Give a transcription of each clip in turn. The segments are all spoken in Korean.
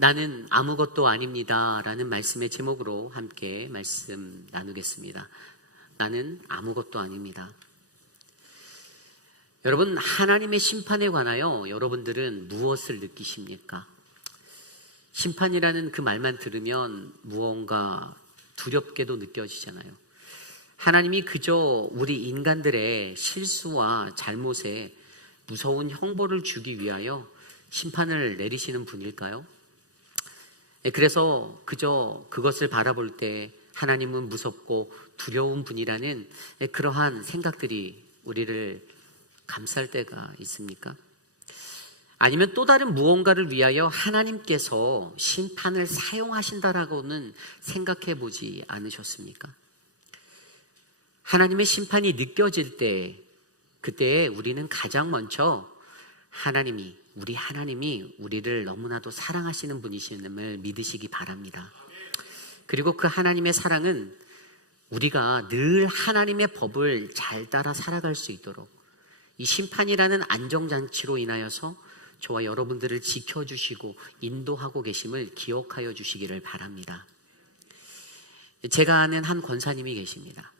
나는 아무것도 아닙니다 라는 말씀의 제목으로 함께 말씀 나누겠습니다. 나는 아무것도 아닙니다. 여러분, 하나님의 심판에 관하여 여러분들은 무엇을 느끼십니까? 심판이라는 그 말만 들으면 무언가 두렵게도 느껴지잖아요. 하나님이 그저 우리 인간들의 실수와 잘못에 무서운 형벌을 주기 위하여 심판을 내리시는 분일까요? 그래서 그저 그것을 바라볼 때 하나님은 무섭고 두려운 분이라는 그러한 생각들이 우리를 감쌀 때가 있습니까? 아니면 또 다른 무언가를 위하여 하나님께서 심판을 사용하신다라고는 생각해 보지 않으셨습니까? 하나님의 심판이 느껴질 때, 그때 우리는 가장 먼저 우리 하나님이 우리를 너무나도 사랑하시는 분이심을 믿으시기 바랍니다. 그리고 그 하나님의 사랑은 우리가 늘 하나님의 법을 잘 따라 살아갈 수 있도록 이 심판이라는 안정장치로 인하여서 저와 여러분들을 지켜주시고 인도하고 계심을 기억하여 주시기를 바랍니다. 제가 아는 한 권사님이 계십니다.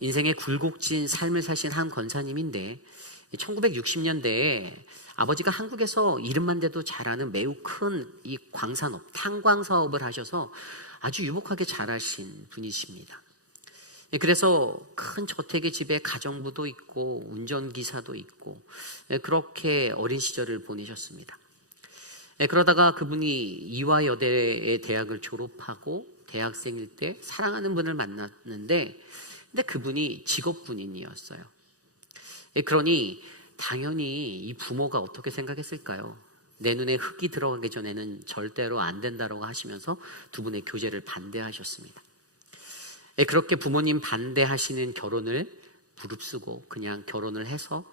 인생의 굴곡진 삶을 사신 한 권사님인데 1960년대에 아버지가 한국에서 이름만 대도 잘하는 매우 큰 이 광산업, 탄광 사업을 하셔서 아주 유복하게 잘하신 분이십니다. 그래서 큰 저택의 집에 가정부도 있고 운전기사도 있고 그렇게 어린 시절을 보내셨습니다. 그러다가 그분이 이화여대의 대학을 졸업하고 대학생일 때 사랑하는 분을 만났는데 근데 그분이 직업군인이었어요. 그러니 당연히 이 부모가 어떻게 생각했을까요? 내 눈에 흙이 들어가기 전에는 절대로 안 된다고 하시면서 두 분의 교제를 반대하셨습니다. 그렇게 부모님 반대하시는 결혼을 무릅쓰고 그냥 결혼을 해서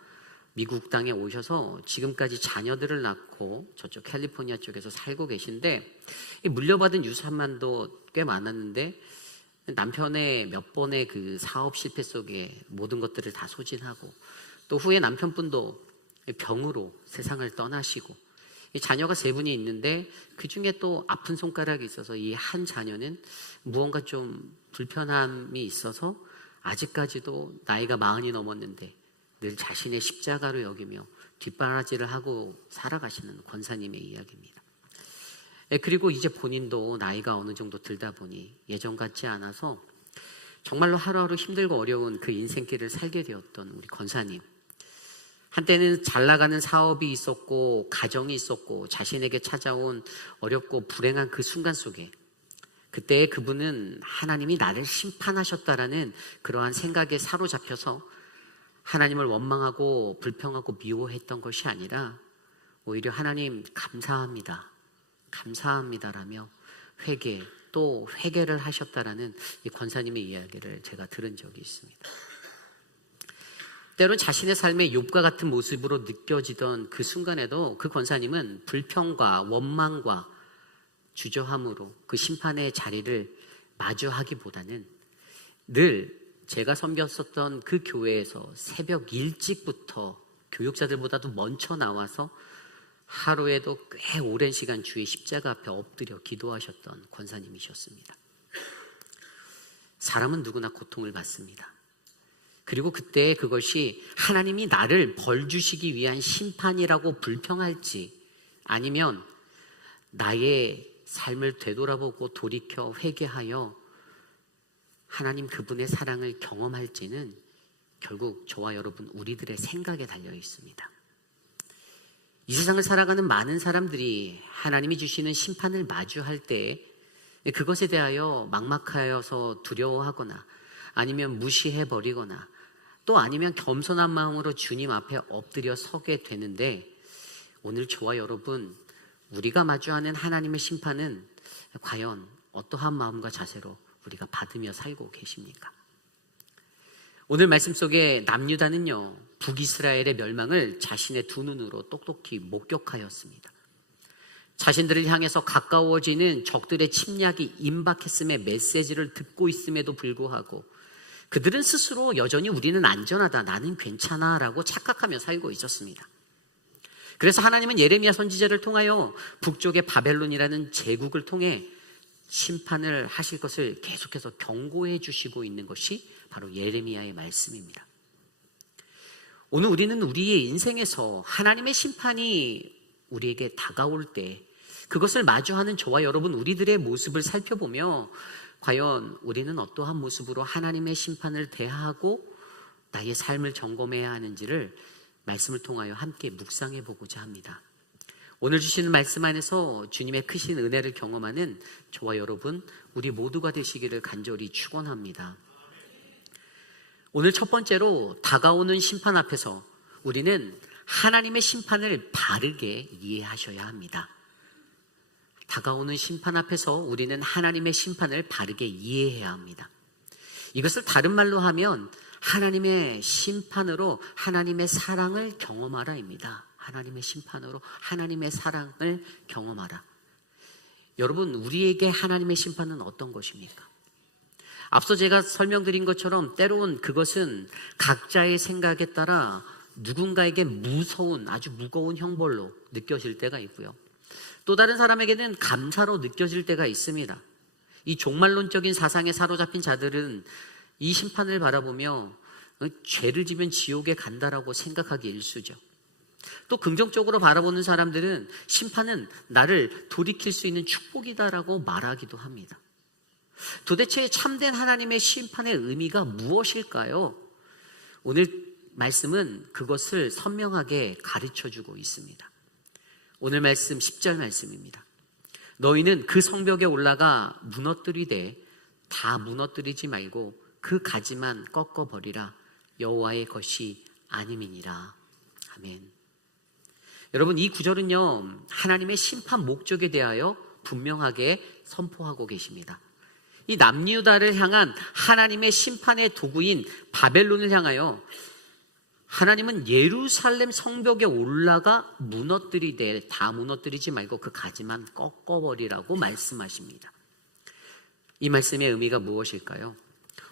미국 땅에 오셔서 지금까지 자녀들을 낳고 저쪽 캘리포니아 쪽에서 살고 계신데 물려받은 유산만도 꽤 많았는데 남편의 몇 번의 그 사업 실패 속에 모든 것들을 다 소진하고 또 후에 남편분도 병으로 세상을 떠나시고 자녀가 3분이 있는데 그 중에 또 아픈 손가락이 있어서 이 한 자녀는 무언가 좀 불편함이 있어서 아직까지도 나이가 40이 넘었는데 늘 자신의 십자가로 여기며 뒷바라지를 하고 살아가시는 권사님의 이야기입니다. 그리고 이제 본인도 나이가 어느 정도 들다 보니 예전 같지 않아서 정말로 하루하루 힘들고 어려운 그 인생길을 살게 되었던 우리 권사님. 한때는 잘 나가는 사업이 있었고 가정이 있었고 자신에게 찾아온 어렵고 불행한 그 순간 속에 그때 그분은 하나님이 나를 심판하셨다라는 그러한 생각에 사로잡혀서 하나님을 원망하고 불평하고 미워했던 것이 아니라 오히려 하나님 감사합니다라며 또 회개를 하셨다라는 이 권사님의 이야기를 제가 들은 적이 있습니다. 때론 자신의 삶의 욥과 같은 모습으로 느껴지던 그 순간에도 그 권사님은 불평과 원망과 주저함으로 그 심판의 자리를 마주하기보다는 늘 제가 섬겼었던 그 교회에서 새벽 일찍부터 교육자들보다도 먼저 나와서 하루에도 꽤 오랜 시간 주의 십자가 앞에 엎드려 기도하셨던 권사님이셨습니다. 사람은 누구나 고통을 받습니다. 그리고 그때 그것이 하나님이 나를 벌 주시기 위한 심판이라고 불평할지 아니면 나의 삶을 되돌아보고 돌이켜 회개하여 하나님 그분의 사랑을 경험할지는 결국 저와 여러분 우리들의 생각에 달려 있습니다. 이 세상을 살아가는 많은 사람들이 하나님이 주시는 심판을 마주할 때 그것에 대하여 막막하여서 두려워하거나 아니면 무시해버리거나 또 아니면 겸손한 마음으로 주님 앞에 엎드려 서게 되는데 오늘 저와 여러분 우리가 마주하는 하나님의 심판은 과연 어떠한 마음과 자세로 우리가 받으며 살고 계십니까? 오늘 말씀 속에 남유다는요 북이스라엘의 멸망을 자신의 두 눈으로 똑똑히 목격하였습니다. 자신들을 향해서 가까워지는 적들의 침략이 임박했음의 메시지를 듣고 있음에도 불구하고 그들은 스스로 여전히 우리는 안전하다, 나는 괜찮아 라고 착각하며 살고 있었습니다. 그래서 하나님은 예레미야 선지자를 통하여 북쪽의 바벨론이라는 제국을 통해 심판을 하실 것을 계속해서 경고해 주시고 있는 것이 바로 예레미야의 말씀입니다. 오늘 우리는 우리의 인생에서 하나님의 심판이 우리에게 다가올 때 그것을 마주하는 저와 여러분 우리들의 모습을 살펴보며 과연 우리는 어떠한 모습으로 하나님의 심판을 대하고 나의 삶을 점검해야 하는지를 말씀을 통하여 함께 묵상해 보고자 합니다. 오늘 주시는 말씀 안에서 주님의 크신 은혜를 경험하는 저와 여러분 우리 모두가 되시기를 간절히 축원합니다. 오늘 첫 번째로 다가오는 심판 앞에서 우리는 하나님의 심판을 바르게 이해하셔야 합니다. 다가오는 심판 앞에서 우리는 하나님의 심판을 바르게 이해해야 합니다. 이것을 다른 말로 하면 하나님의 심판으로 하나님의 사랑을 경험하라입니다. 하나님의 심판으로 하나님의 사랑을 경험하라. 여러분, 우리에게 하나님의 심판은 어떤 것입니까? 앞서 제가 설명드린 것처럼 때로는 그것은 각자의 생각에 따라 누군가에게 무서운 아주 무거운 형벌로 느껴질 때가 있고요. 또 다른 사람에게는 감사로 느껴질 때가 있습니다. 이 종말론적인 사상에 사로잡힌 자들은 이 심판을 바라보며 죄를 지면 지옥에 간다라고 생각하기 일쑤죠. 또 긍정적으로 바라보는 사람들은 심판은 나를 돌이킬 수 있는 축복이다라고 말하기도 합니다. 도대체 참된 하나님의 심판의 의미가 무엇일까요? 오늘 말씀은 그것을 선명하게 가르쳐주고 있습니다. 오늘 말씀 10절 말씀입니다. 너희는 그 성벽에 올라가 무너뜨리되 다 무너뜨리지 말고 그 가지만 꺾어버리라. 여호와의 것이 아님이니라. 아멘. 여러분, 이 구절은요 하나님의 심판 목적에 대하여 분명하게 선포하고 계십니다. 이 남유다를 향한 하나님의 심판의 도구인 바벨론을 향하여 하나님은 예루살렘 성벽에 올라가 무너뜨리되 다 무너뜨리지 말고 그 가지만 꺾어버리라고 말씀하십니다. 이 말씀의 의미가 무엇일까요?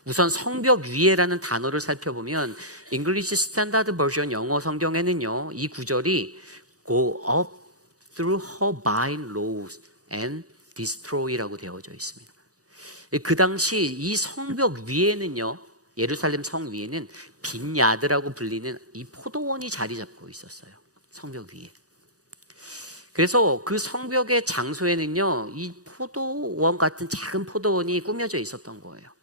우선 성벽 위에라는 단어를 살펴보면 English Standard Version 영어 성경에는요 이 구절이 Go up through her vine rows and destroy라고 되어져 있습니다. 그 당시 이 성벽 위에는요 예루살렘 성 위에는 빈야드라고 불리는 이 포도원이 자리 잡고 있었어요. 성벽 위에. 그래서 그 성벽의 장소에는요 이 포도원 같은 작은 포도원이 꾸며져 있었던 거예요.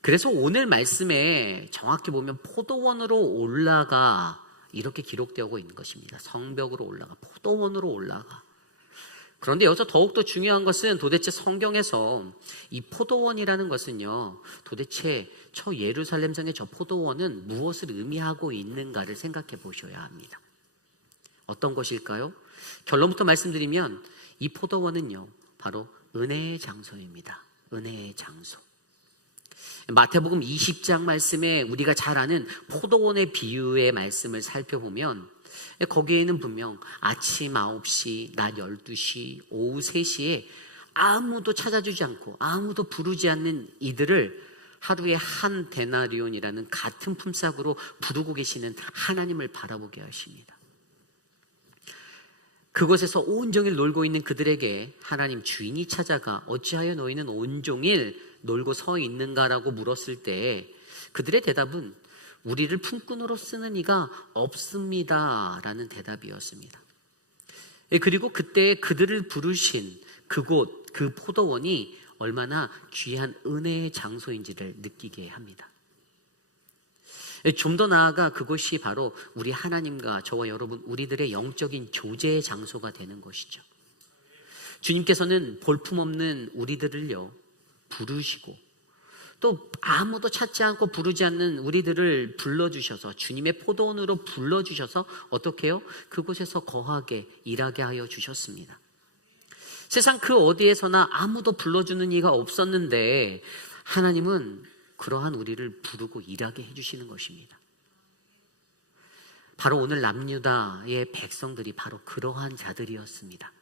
그래서 오늘 말씀에 정확히 보면 포도원으로 올라가 이렇게 기록되고 있는 것입니다. 성벽으로 올라가, 포도원으로 올라가. 그런데 여기서 더욱더 중요한 것은 도대체 성경에서 이 포도원이라는 것은요 도대체 저 예루살렘 성의 저 포도원은 무엇을 의미하고 있는가를 생각해 보셔야 합니다. 어떤 것일까요? 결론부터 말씀드리면 이 포도원은요 바로 은혜의 장소입니다. 은혜의 장소. 마태복음 20장 말씀에 우리가 잘 아는 포도원의 비유의 말씀을 살펴보면 거기에는 분명 아침 9시, 낮 12시, 오후 3시에 아무도 찾아주지 않고 아무도 부르지 않는 이들을 하루에 한 데나리온이라는 같은 품삯으로 부르고 계시는 하나님을 바라보게 하십니다. 그곳에서 온종일 놀고 있는 그들에게 하나님 주인이 찾아가 어찌하여 너희는 온종일 놀고 서 있는가라고 물었을 때 그들의 대답은 우리를 품꾼으로 쓰는 이가 없습니다 라는 대답이었습니다. 그리고 그때 그들을 부르신 그곳, 그 포도원이 얼마나 귀한 은혜의 장소인지를 느끼게 합니다. 좀 더 나아가 그것이 바로 우리 하나님과 저와 여러분 우리들의 영적인 조제의 장소가 되는 것이죠. 주님께서는 볼품없는 우리들을요 부르시고 또 아무도 찾지 않고 부르지 않는 우리들을 불러주셔서 주님의 포도원으로 불러주셔서 어떻게 해요? 그곳에서 거하게 일하게 하여 주셨습니다. 세상 그 어디에서나 아무도 불러주는 이가 없었는데 하나님은 그러한 우리를 부르고 일하게 해주시는 것입니다. 바로 오늘 남유다의 백성들이 바로 그러한 자들이었습니다.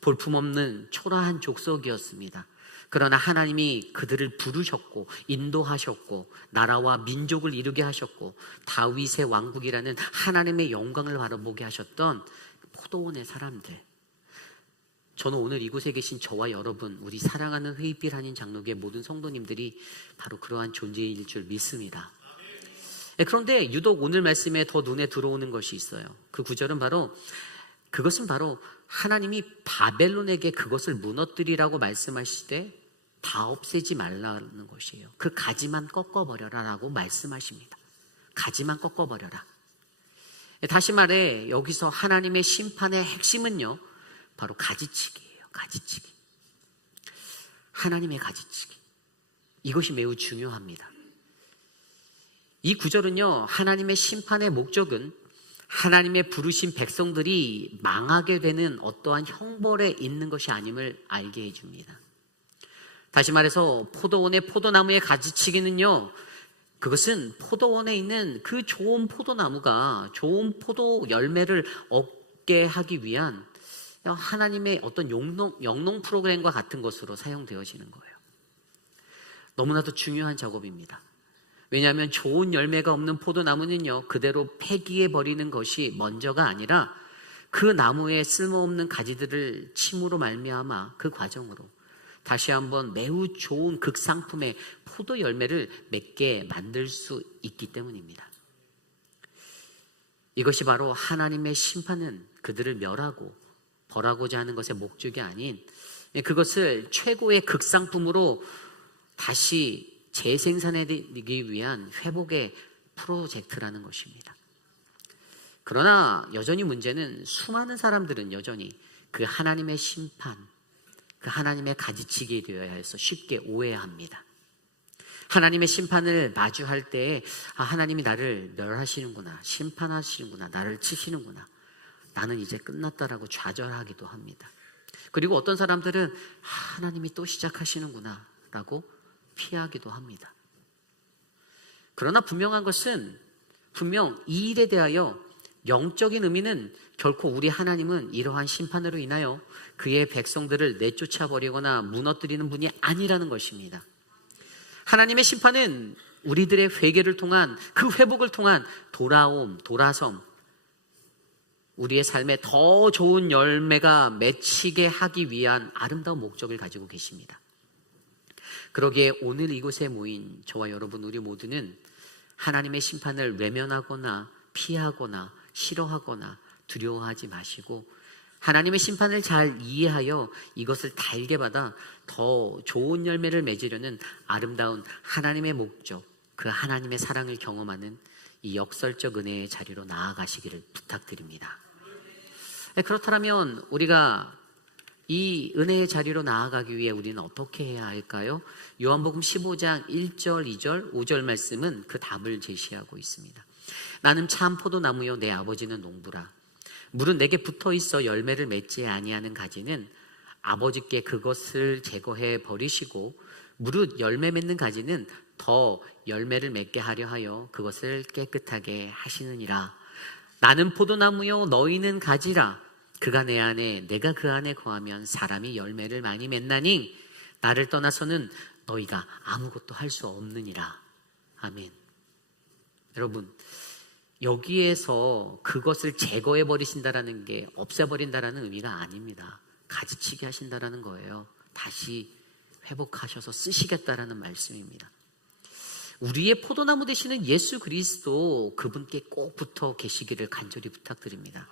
볼품없는 초라한 족속이었습니다. 그러나 하나님이 그들을 부르셨고 인도하셨고 나라와 민족을 이루게 하셨고 다윗의 왕국이라는 하나님의 영광을 바라보게 하셨던 포도원의 사람들, 저는 오늘 이곳에 계신 저와 여러분, 우리 사랑하는 흑입빌 한인 장로교의 모든 성도님들이 바로 그러한 존재일 줄 믿습니다. 그런데 유독 오늘 말씀에 더 눈에 들어오는 것이 있어요. 그 구절은 그것은 바로 하나님이 바벨론에게 그것을 무너뜨리라고 말씀하실 때 다 없애지 말라는 것이에요. 그 가지만 꺾어버려라 라고 말씀하십니다. 가지만 꺾어버려라. 다시 말해 여기서 하나님의 심판의 핵심은요, 바로 가지치기예요. 가지치기. 하나님의 가지치기. 이것이 매우 중요합니다. 이 구절은요, 하나님의 심판의 목적은 하나님의 부르신 백성들이 망하게 되는 어떠한 형벌에 있는 것이 아님을 알게 해줍니다. 다시 말해서 포도원의 포도나무의 가지치기는요, 그것은 포도원에 있는 그 좋은 포도나무가 좋은 포도 열매를 얻게 하기 위한 하나님의 어떤 영농 프로그램과 같은 것으로 사용되어지는 거예요. 너무나도 중요한 작업입니다. 왜냐하면 좋은 열매가 없는 포도나무는요, 그대로 폐기해 버리는 것이 먼저가 아니라 그 나무에 쓸모없는 가지들을 침으로 말미암아 그 과정으로 다시 한번 매우 좋은 극상품의 포도 열매를 맺게 만들 수 있기 때문입니다. 이것이 바로 하나님의 심판은 그들을 멸하고 벌하고자 하는 것의 목적이 아닌 그것을 최고의 극상품으로 다시 재생산하기 위한 회복의 프로젝트라는 것입니다. 그러나 여전히 문제는 수많은 사람들은 여전히 그 하나님의 심판, 그 하나님의 가지치기에 되어야 해서 쉽게 오해합니다. 하나님의 심판을 마주할 때에 하나님이 나를 멸하시는구나, 심판하시는구나, 나를 치시는구나, 나는 이제 끝났다라고 좌절하기도 합니다. 그리고 어떤 사람들은 하나님이 또 시작하시는구나 라고 피하기도 합니다. 그러나 분명한 것은 분명 이 일에 대하여 영적인 의미는 결코 우리 하나님은 이러한 심판으로 인하여 그의 백성들을 내쫓아버리거나 무너뜨리는 분이 아니라는 것입니다. 하나님의 심판은 우리들의 회개를 통한 그 회복을 통한 돌아옴, 돌아섬, 우리의 삶에 더 좋은 열매가 맺히게 하기 위한 아름다운 목적을 가지고 계십니다. 그러기에 오늘 이곳에 모인 저와 여러분 우리 모두는 하나님의 심판을 외면하거나 피하거나 싫어하거나 두려워하지 마시고 하나님의 심판을 잘 이해하여 이것을 달게 받아 더 좋은 열매를 맺으려는 아름다운 하나님의 목적, 그 하나님의 사랑을 경험하는 이 역설적 은혜의 자리로 나아가시기를 부탁드립니다. 그렇다면 우리가 이 은혜의 자리로 나아가기 위해 우리는 어떻게 해야 할까요? 요한복음 15장 1절, 2절, 5절 말씀은 그 답을 제시하고 있습니다. 나는 참 포도나무요 내 아버지는 농부라. 물은 내게 붙어 있어 열매를 맺지 아니하는 가지는 아버지께 그것을 제거해 버리시고 무릇 열매 맺는 가지는 더 열매를 맺게 하려 하여 그것을 깨끗하게 하시느니라. 나는 포도나무요 너희는 가지라. 그가 내 안에 내가 그 안에 거하면 사람이 열매를 많이 맺나니 나를 떠나서는 너희가 아무것도 할 수 없느니라. 아멘. 여러분, 여기에서 그것을 제거해 버리신다라는 게 없애버린다라는 의미가 아닙니다. 가지치기 하신다라는 거예요. 다시 회복하셔서 쓰시겠다라는 말씀입니다. 우리의 포도나무 되시는 예수 그리스도, 그분께 꼭 붙어 계시기를 간절히 부탁드립니다.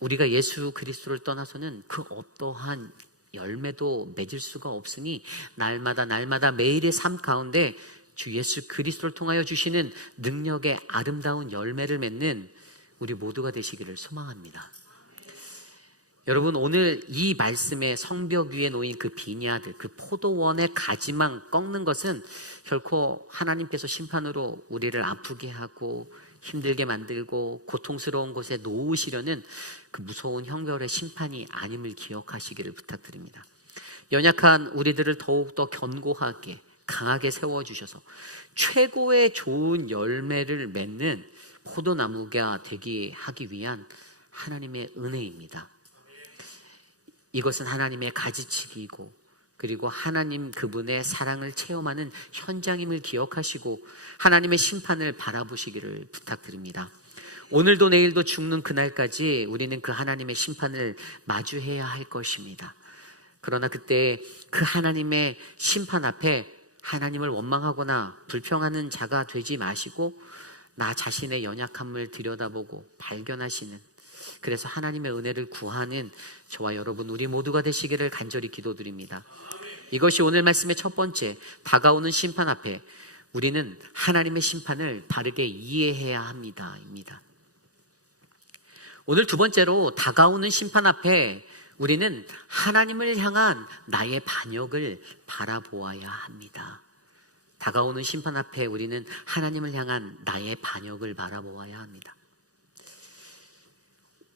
우리가 예수 그리스도를 떠나서는 그 어떠한 열매도 맺을 수가 없으니 날마다 매일의 삶 가운데 주 예수 그리스도를 통하여 주시는 능력의 아름다운 열매를 맺는 우리 모두가 되시기를 소망합니다. 여러분, 오늘 이 말씀의 성벽 위에 놓인 그 비니아드, 그 포도원의 가지만 꺾는 것은 결코 하나님께서 심판으로 우리를 아프게 하고 힘들게 만들고 고통스러운 곳에 놓으시려는 그 무서운 형벌의 심판이 아님을 기억하시기를 부탁드립니다. 연약한 우리들을 더욱더 견고하게 강하게 세워주셔서 최고의 좋은 열매를 맺는 포도나무가 되게 하기 위한 하나님의 은혜입니다. 이것은 하나님의 가지치기이고 그리고 하나님 그분의 사랑을 체험하는 현장임을 기억하시고 하나님의 심판을 바라보시기를 부탁드립니다. 오늘도 내일도 죽는 그날까지 우리는 그 하나님의 심판을 마주해야 할 것입니다. 그러나 그때 그 하나님의 심판 앞에 하나님을 원망하거나 불평하는 자가 되지 마시고 나 자신의 연약함을 들여다보고 발견하시는, 그래서 하나님의 은혜를 구하는 저와 여러분 우리 모두가 되시기를 간절히 기도드립니다. 이것이 오늘 말씀의 첫 번째, 다가오는 심판 앞에 우리는 하나님의 심판을 바르게 이해해야 합니다.입니다. 오늘 두 번째로, 다가오는 심판 앞에 우리는 하나님을 향한 나의 반역을 바라보아야 합니다. 다가오는 심판 앞에 우리는 하나님을 향한 나의 반역을 바라보아야 합니다.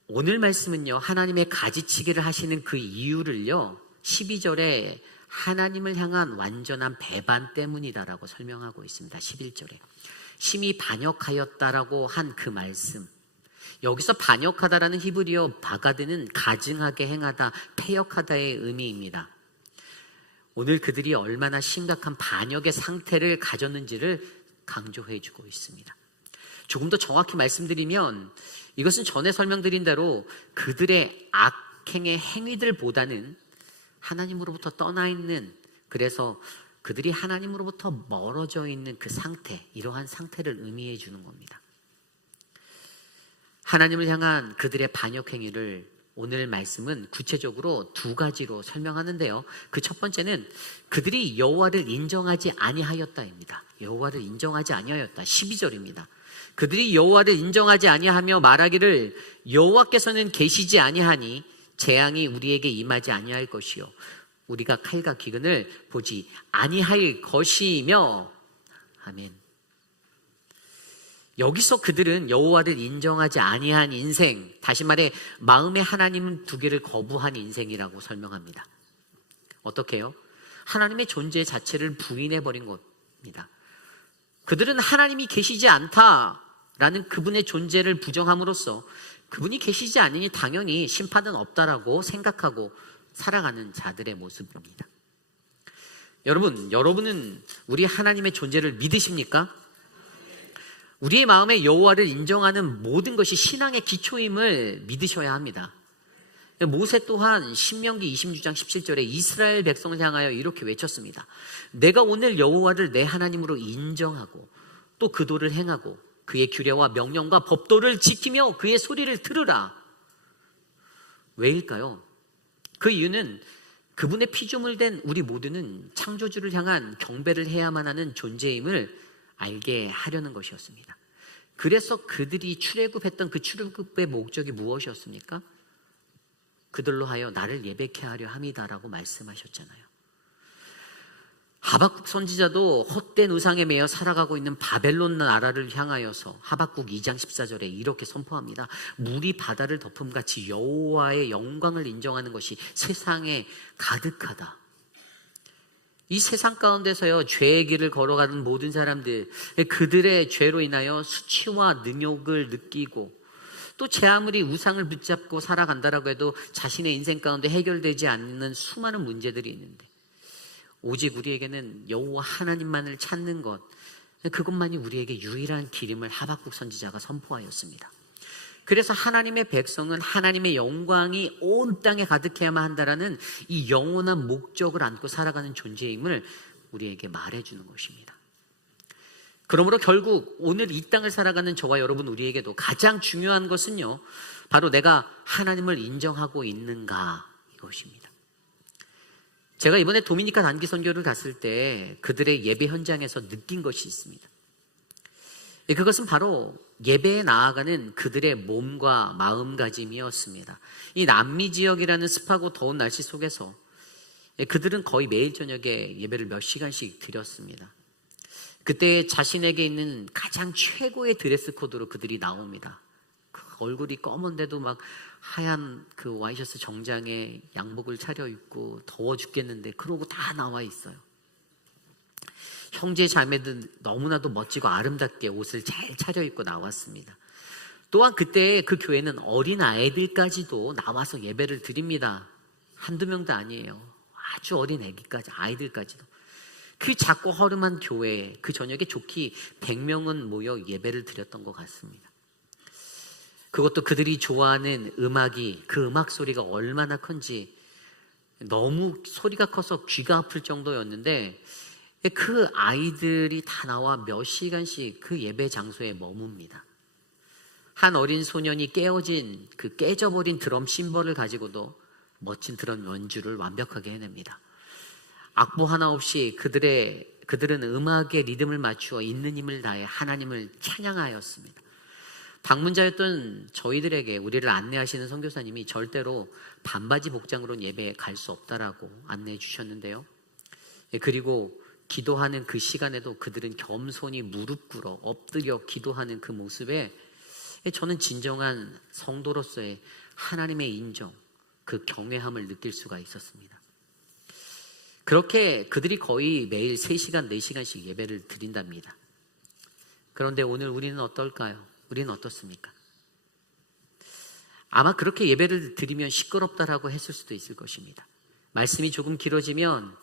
오늘 말씀은요, 하나님의 가지치기를 하시는 그 이유를요, 12절에 하나님을 향한 완전한 배반 때문이다라고 설명하고 있습니다. 11절에 심히 반역하였다라고 한 그 말씀, 여기서 반역하다라는 히브리어 바가드는 가증하게 행하다, 패역하다의 의미입니다. 오늘 그들이 얼마나 심각한 반역의 상태를 가졌는지를 강조해주고 있습니다. 조금 더 정확히 말씀드리면 이것은 전에 설명드린 대로 그들의 악행의 행위들보다는 하나님으로부터 떠나 있는, 그래서 그들이 하나님으로부터 멀어져 있는 그 상태, 이러한 상태를 의미해 주는 겁니다. 하나님을 향한 그들의 반역 행위를 오늘 말씀은 구체적으로 두 가지로 설명하는데요. 그 첫 번째는 그들이 여호와를 인정하지 아니하였다입니다. 여호와를 인정하지 아니하였다. 12절입니다. 그들이 여호와를 인정하지 아니하며 말하기를 여호와께서는 계시지 아니하니 재앙이 우리에게 임하지 아니할 것이요 우리가 칼과 기근을 보지 아니할 것이며. 아멘. 여기서 그들은 여호와를 인정하지 아니한 인생, 다시 말해 마음에 하나님 두 개를 거부한 인생이라고 설명합니다. 어떻게 해요? 하나님의 존재 자체를 부인해버린 겁니다. 그들은 하나님이 계시지 않다라는 그분의 존재를 부정함으로써 그분이 계시지 않으니 당연히 심판은 없다라고 생각하고 살아가는 자들의 모습입니다. 여러분은 우리 하나님의 존재를 믿으십니까? 우리의 마음에 여호와를 인정하는 모든 것이 신앙의 기초임을 믿으셔야 합니다. 모세 또한 신명기 26장 17절에 이스라엘 백성을 향하여 이렇게 외쳤습니다. 내가 오늘 여호와를 내 하나님으로 인정하고 또 그 도를 행하고 그의 규례와 명령과 법도를 지키며 그의 소리를 들으라. 왜일까요? 그 이유는 그분의 피조물 된 우리 모두는 창조주를 향한 경배를 해야만 하는 존재임을 알게 하려는 것이었습니다. 그래서 그들이 출애굽했던 그 출애굽의 목적이 무엇이었습니까? 그들로 하여 나를 예배케 하려 함이다라고 말씀하셨잖아요. 하박국 선지자도 헛된 우상에 매여 살아가고 있는 바벨론 나라를 향하여서 하박국 2장 14절에 이렇게 선포합니다. 물이 바다를 덮음같이 여호와의 영광을 인정하는 것이 세상에 가득하다. 이 세상 가운데서요, 죄의 길을 걸어가는 모든 사람들, 그들의 죄로 인하여 수치와 능욕을 느끼고 또 제 아무리 우상을 붙잡고 살아간다라고 해도 자신의 인생 가운데 해결되지 않는 수많은 문제들이 있는데 오직 우리에게는 여호와 하나님만을 찾는 것, 그것만이 우리에게 유일한 길임을 하박국 선지자가 선포하였습니다. 그래서 하나님의 백성은 하나님의 영광이 온 땅에 가득해야만 한다라는 이 영원한 목적을 안고 살아가는 존재임을 우리에게 말해주는 것입니다. 그러므로 결국 오늘 이 땅을 살아가는 저와 여러분 우리에게도 가장 중요한 것은요, 바로 내가 하나님을 인정하고 있는가, 이것입니다. 제가 이번에 도미니카 단기 선교를 갔을 때 그들의 예배 현장에서 느낀 것이 있습니다. 그것은 바로 예배에 나아가는 그들의 몸과 마음가짐이었습니다. 이 남미 지역이라는 습하고 더운 날씨 속에서 그들은 거의 매일 저녁에 예배를 몇 시간씩 드렸습니다. 그때 자신에게 있는 가장 최고의 드레스 코드로 그들이 나옵니다. 그 얼굴이 검은데도 막 하얀 그 와이셔츠 정장에 양복을 차려입고 더워 죽겠는데 그러고 다 나와 있어요. 형제 자매들 너무나도 멋지고 아름답게 옷을 잘 차려입고 나왔습니다. 또한 그때 그 교회는 어린 아이들까지도 나와서 예배를 드립니다. 한두 명도 아니에요. 아주 어린 애기까지, 아이들까지도. 그 작고 허름한 교회에 그 저녁에 좋기 100명은 모여 예배를 드렸던 것 같습니다. 그것도 그들이 좋아하는 음악이, 그 음악 소리가 얼마나 큰지 너무 소리가 커서 귀가 아플 정도였는데, 그 아이들이 다 나와 몇 시간씩 그 예배 장소에 머뭅니다. 한 어린 소년이 깨어진, 그 깨져버린 드럼 심벌을 가지고도 멋진 드럼 연주를 완벽하게 해냅니다. 악보 하나 없이 그들은 음악의 리듬을 맞추어 있는 힘을 다해 하나님을 찬양하였습니다. 방문자였던 저희들에게 우리를 안내하시는 선교사님이 절대로 반바지 복장으로는 예배에 갈 수 없다라고 안내해 주셨는데요. 그리고 기도하는 그 시간에도 그들은 겸손히 무릎 꿇어 엎드려 기도하는 그 모습에 저는 진정한 성도로서의 하나님의 인정, 그 경외함을 느낄 수가 있었습니다. 그렇게 그들이 거의 매일 3시간, 4시간씩 예배를 드린답니다. 그런데 오늘 우리는 어떨까요? 우리는 어떻습니까? 아마 그렇게 예배를 드리면 시끄럽다라고 했을 수도 있을 것입니다. 말씀이 조금 길어지면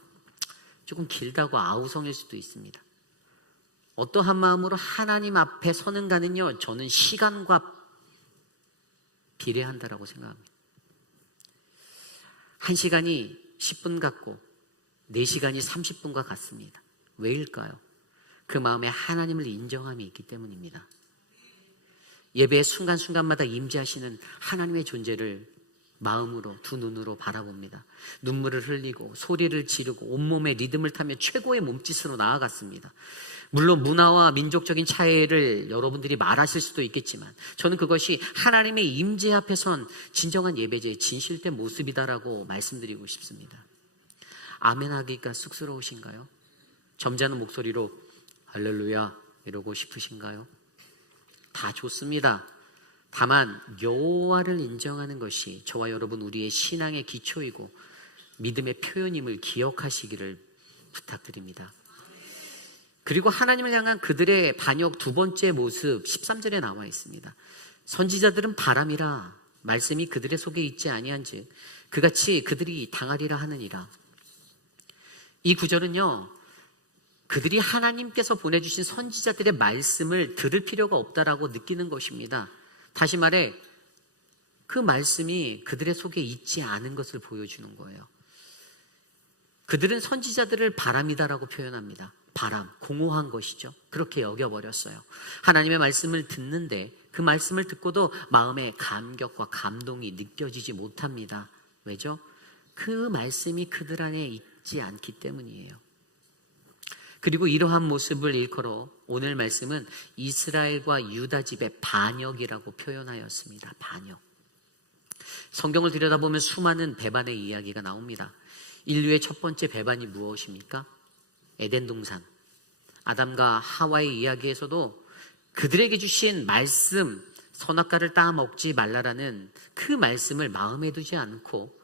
조금 길다고 아우성일 수도 있습니다. 어떠한 마음으로 하나님 앞에 서는가는요, 저는 시간과 비례한다라고 생각합니다. 1시간이 10분 같고 4시간이 30분과 같습니다. 왜일까요? 그 마음에 하나님을 인정함이 있기 때문입니다. 예배의 순간순간마다 임재하시는 하나님의 존재를 마음으로, 두 눈으로 바라봅니다. 눈물을 흘리고 소리를 지르고 온몸에 리듬을 타며 최고의 몸짓으로 나아갔습니다. 물론 문화와 민족적인 차이를 여러분들이 말하실 수도 있겠지만 저는 그것이 하나님의 임재 앞에 선 진정한 예배자의 진실된 모습이다라고 말씀드리고 싶습니다. 아멘 하기가 쑥스러우신가요? 점잖은 목소리로 할렐루야 이러고 싶으신가요? 다 좋습니다. 다만 여호와를 인정하는 것이 저와 여러분 우리의 신앙의 기초이고 믿음의 표현임을 기억하시기를 부탁드립니다. 그리고 하나님을 향한 그들의 반역 두 번째 모습 13절에 나와 있습니다. 선지자들은 바람이라 말씀이 그들의 속에 있지 아니한즉 그같이 그들이 당하리라 하느니라. 이 구절은요, 그들이 하나님께서 보내주신 선지자들의 말씀을 들을 필요가 없다라고 느끼는 것입니다. 다시 말해 그 말씀이 그들의 속에 있지 않은 것을 보여주는 거예요. 그들은 선지자들을 바람이다라고 표현합니다. 바람, 공허한 것이죠. 그렇게 여겨버렸어요. 하나님의 말씀을 듣는데 그 말씀을 듣고도 마음의 감격과 감동이 느껴지지 못합니다. 왜죠? 그 말씀이 그들 안에 있지 않기 때문이에요. 그리고 이러한 모습을 일컬어 오늘 말씀은 이스라엘과 유다 집의 반역이라고 표현하였습니다. 반역. 성경을 들여다보면 수많은 배반의 이야기가 나옵니다. 인류의 첫 번째 배반이 무엇입니까? 에덴 동산. 아담과 하와의 이야기에서도 그들에게 주신 말씀, 선악과를 따먹지 말라라는 그 말씀을 마음에 두지 않고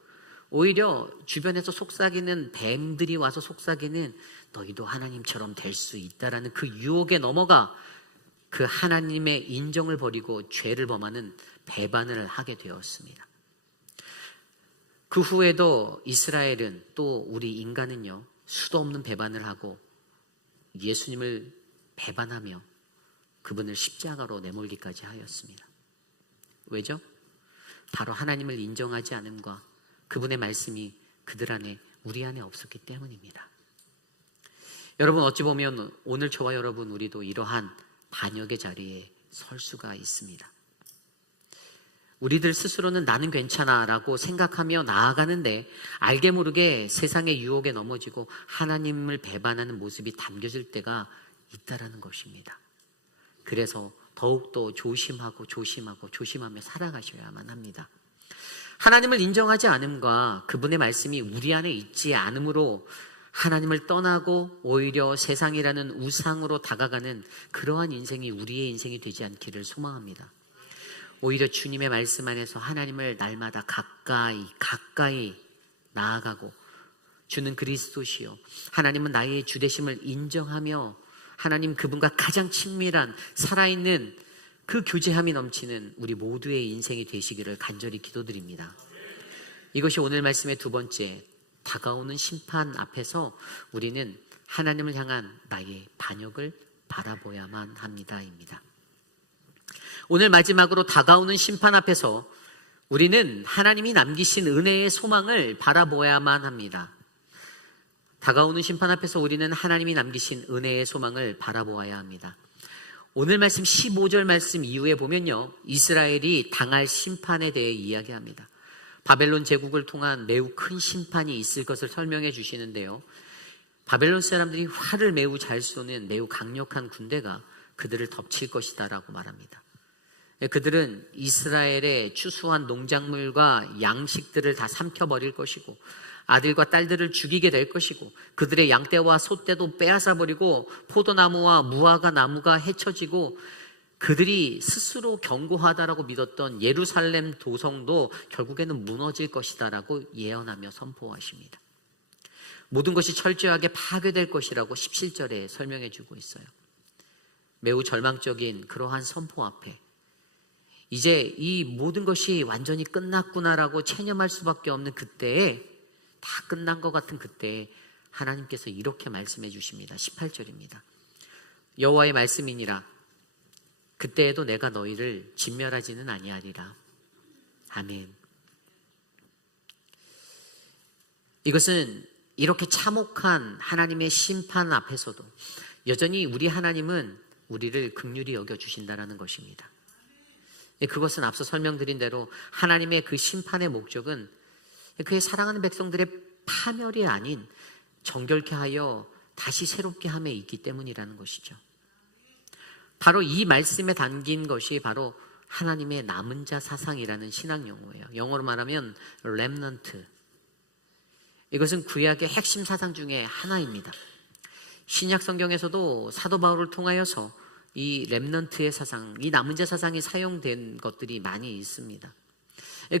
오히려 주변에서 속삭이는 뱀들이 와서 속삭이는 너희도 하나님처럼 될 수 있다라는 그 유혹에 넘어가 그 하나님의 인정을 버리고 죄를 범하는 배반을 하게 되었습니다. 그 후에도 이스라엘은 또 우리 인간은요, 수도 없는 배반을 하고 예수님을 배반하며 그분을 십자가로 내몰기까지 하였습니다. 왜죠? 바로 하나님을 인정하지 않음과 그분의 말씀이 그들 안에, 우리 안에 없었기 때문입니다. 여러분, 어찌 보면 오늘 저와 여러분 우리도 이러한 반역의 자리에 설 수가 있습니다. 우리들 스스로는 나는 괜찮아 라고 생각하며 나아가는데 알게 모르게 세상의 유혹에 넘어지고 하나님을 배반하는 모습이 담겨질 때가 있다라는 것입니다. 그래서 더욱더 조심하며 살아가셔야만 합니다. 하나님을 인정하지 않음과 그분의 말씀이 우리 안에 있지 않음으로 하나님을 떠나고 오히려 세상이라는 우상으로 다가가는 그러한 인생이 우리의 인생이 되지 않기를 소망합니다. 오히려 주님의 말씀 안에서 하나님을 날마다 가까이 나아가고 주는 그리스도시요 하나님은 나의 주되심을 인정하며 하나님 그분과 가장 친밀한 살아있는 그 교제함이 넘치는 우리 모두의 인생이 되시기를 간절히 기도드립니다. 이것이 오늘 말씀의 두 번째, 다가오는 심판 앞에서 우리는 하나님을 향한 나의 반역을 바라보야만 합니다입니다. 오늘 마지막으로 다가오는 심판 앞에서 우리는 하나님이 남기신 은혜의 소망을 바라보야만 합니다. 다가오는 심판 앞에서 우리는 하나님이 남기신 은혜의 소망을 바라보아야 합니다. 오늘 말씀 15절 말씀 이후에 보면요, 이스라엘이 당할 심판에 대해 이야기합니다. 바벨론 제국을 통한 매우 큰 심판이 있을 것을 설명해 주시는데요, 바벨론 사람들이 활을 매우 잘 쏘는 매우 강력한 군대가 그들을 덮칠 것이다 라고 말합니다. 그들은 이스라엘의 추수한 농작물과 양식들을 다 삼켜버릴 것이고 아들과 딸들을 죽이게 될 것이고 그들의 양떼와 소떼도 빼앗아버리고 포도나무와 무화과 나무가 헤쳐지고 그들이 스스로 견고하다라고 믿었던 예루살렘 도성도 결국에는 무너질 것이다 라고 예언하며 선포하십니다. 모든 것이 철저하게 파괴될 것이라고 17절에 설명해 주고 있어요. 매우 절망적인 그러한 선포 앞에 이제 이 모든 것이 완전히 끝났구나라고 체념할 수밖에 없는 그때에, 다 끝난 것 같은 그때에 하나님께서 이렇게 말씀해 주십니다. 18절입니다. 여호와의 말씀이니라. 그때에도 내가 너희를 진멸하지는 아니하리라. 아멘. 이것은 이렇게 참혹한 하나님의 심판 앞에서도 여전히 우리 하나님은 우리를 긍휼히 여겨주신다는 것입니다. 그것은 앞서 설명드린 대로 하나님의 그 심판의 목적은 그의 사랑하는 백성들의 파멸이 아닌 정결케 하여 다시 새롭게 함에 있기 때문이라는 것이죠. 바로 이 말씀에 담긴 것이 바로 하나님의 남은 자 사상이라는 신학 용어예요. 영어로 말하면 렘넌트. 이것은 구약의 핵심 사상 중에 하나입니다. 신약 성경에서도 사도 바울을 통하여서 이 렘넌트의 사상, 이 남은 자 사상이 사용된 것들이 많이 있습니다.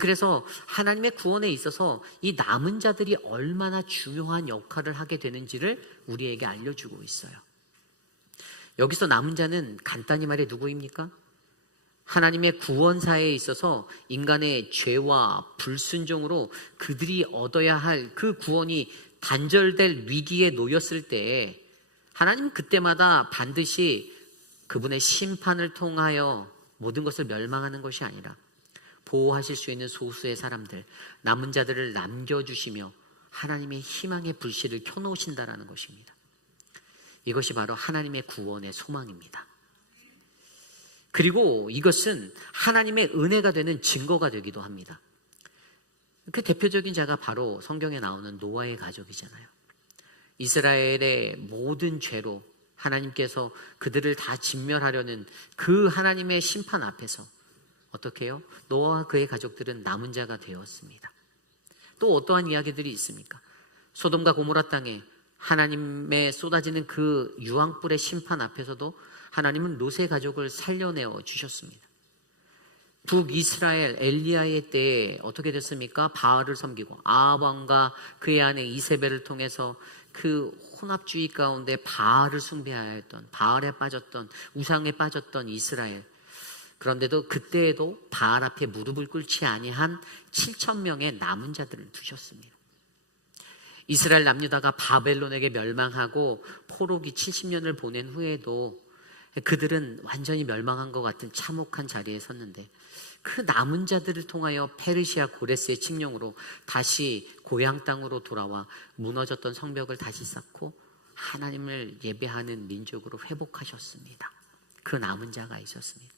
그래서 하나님의 구원에 있어서 이 남은 자들이 얼마나 중요한 역할을 하게 되는지를 우리에게 알려주고 있어요. 여기서 남은 자는 간단히 말해 누구입니까? 하나님의 구원사에 있어서 인간의 죄와 불순종으로 그들이 얻어야 할 그 구원이 단절될 위기에 놓였을 때에 하나님은 그때마다 반드시 그분의 심판을 통하여 모든 것을 멸망하는 것이 아니라 보호하실 수 있는 소수의 사람들, 남은 자들을 남겨주시며 하나님의 희망의 불씨를 켜놓으신다라는 것입니다. 이것이 바로 하나님의 구원의 소망입니다. 그리고 이것은 하나님의 은혜가 되는 증거가 되기도 합니다. 그 대표적인 자가 바로 성경에 나오는 노아의 가족이잖아요. 이스라엘의 모든 죄로 하나님께서 그들을 다 진멸하려는 그 하나님의 심판 앞에서 어떻게 해요? 노아와 그의 가족들은 남은 자가 되었습니다. 또 어떠한 이야기들이 있습니까? 소돔과 고모라 땅에 하나님의 쏟아지는 그 유황불의 심판 앞에서도 하나님은 롯의 가족을 살려내어 주셨습니다. 북이스라엘 엘리야의 때에 어떻게 됐습니까? 바알을 섬기고 아합 왕과 그의 아내 이세벨을 통해서 그 혼합주의 가운데 바알을 숭배하였던, 바알에 빠졌던, 우상에 빠졌던 이스라엘. 그런데도 그때에도 바알 앞에 무릎을 꿇지 아니한 7,000명의 남은 자들을 두셨습니다. 이스라엘 남유다가 바벨론에게 멸망하고 포로기 70년을 보낸 후에도 그들은 완전히 멸망한 것 같은 참혹한 자리에 섰는데 그 남은 자들을 통하여 페르시아 고레스의 칙령으로 다시 고향 땅으로 돌아와 무너졌던 성벽을 다시 쌓고 하나님을 예배하는 민족으로 회복하셨습니다. 그 남은 자가 있었습니다.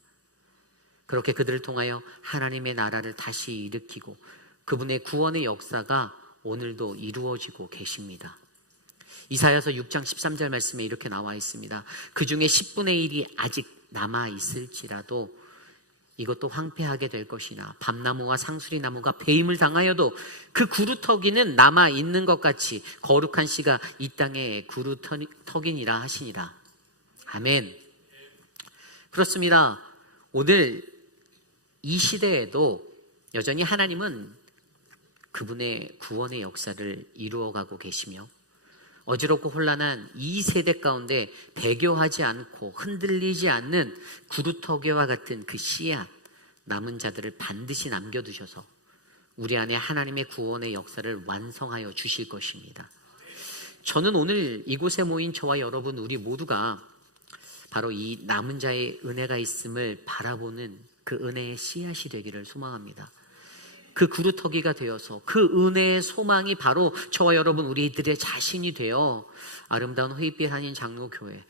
그렇게 그들을 통하여 하나님의 나라를 다시 일으키고 그분의 구원의 역사가 오늘도 이루어지고 계십니다. 이사야서 6장 13절 말씀에 이렇게 나와 있습니다. 그 중에 10분의 1이 아직 남아 있을지라도 이것도 황폐하게 될 것이나 밤나무와 상수리나무가 배임을 당하여도 그 구루터기는 남아 있는 것 같이 거룩한 씨가 이 땅에 구루터기니라 하시니라. 아멘. 그렇습니다. 오늘 이 시대에도 여전히 하나님은 그분의 구원의 역사를 이루어가고 계시며 어지럽고 혼란한 이 세대 가운데 배교하지 않고 흔들리지 않는 구루터기와 같은 그 씨앗, 남은 자들을 반드시 남겨두셔서 우리 안에 하나님의 구원의 역사를 완성하여 주실 것입니다. 저는 오늘 이곳에 모인 저와 여러분 우리 모두가 바로 이 남은 자의 은혜가 있음을 바라보는 그 은혜의 씨앗이 되기를 소망합니다. 그 그루터기가 되어서 그 은혜의 소망이 바로 저와 여러분 우리들의 자신이 되어 아름다운 회의빛 한인 장로교회,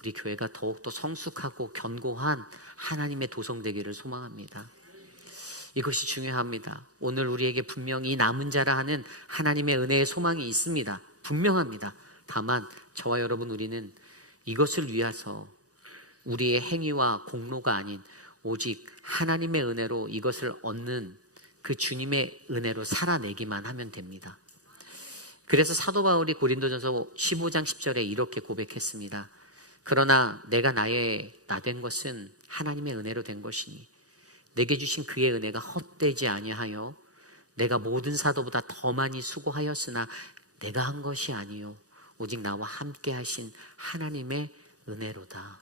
우리 교회가 더욱더 성숙하고 견고한 하나님의 도성 되기를 소망합니다. 이것이 중요합니다. 오늘 우리에게 분명히 남은 자라 하는 하나님의 은혜의 소망이 있습니다. 분명합니다. 다만 저와 여러분 우리는 이것을 위해서 우리의 행위와 공로가 아닌 오직 하나님의 은혜로 이것을 얻는 그 주님의 은혜로 살아내기만 하면 됩니다. 그래서 사도 바울이 고린도전서 15장 10절에 이렇게 고백했습니다. 그러나 내가 나 된 것은 하나님의 은혜로 된 것이니 내게 주신 그의 은혜가 헛되지 아니하여 내가 모든 사도보다 더 많이 수고하였으나 내가 한 것이 아니요 오직 나와 함께 하신 하나님의 은혜로다.